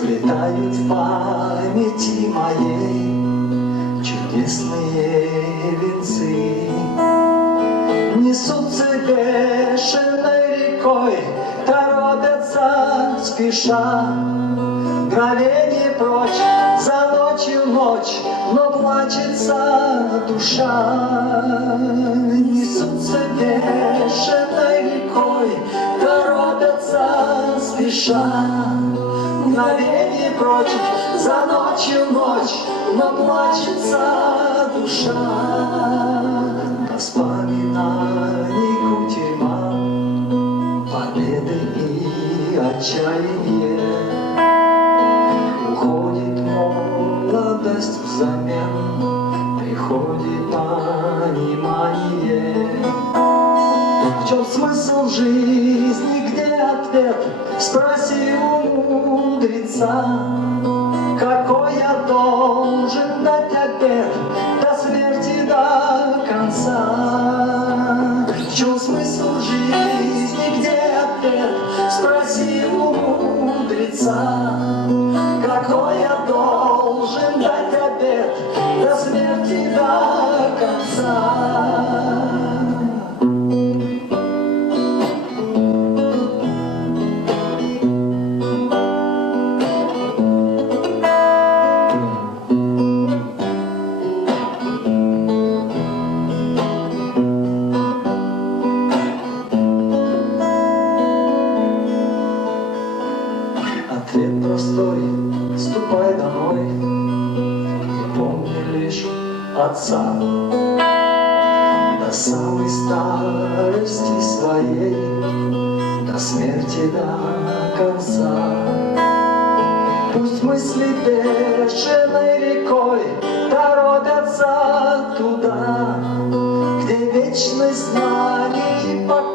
сплетают в памяти моей чудесные венцы. Несутся бешеной рекой, торопятся спеша, мгновение прочь, за ночью ночь, но плачется душа. Несутся бешеной рекой, торопятся спеша, мгновение прочь, за ночью ночь, но плачется душа. Воспоминаний кутерьма, победы и отчаяние. Уходит молодость взамен, приходит понимание. В чем смысл жизни, где ответ? Спроси у мудреца. Какой я должен дать обет до смерти, до конца? В чем смысл жизни, где ответ? Спроси у мудреца. Какой я должен дать обет до смерти, до конца? Ответ простой: ступай домой и помни лишь отца. До самой старости своей, до смерти, до конца. Пусть мысли бешеной рекой торопятся туда, где вечность знаний и покой.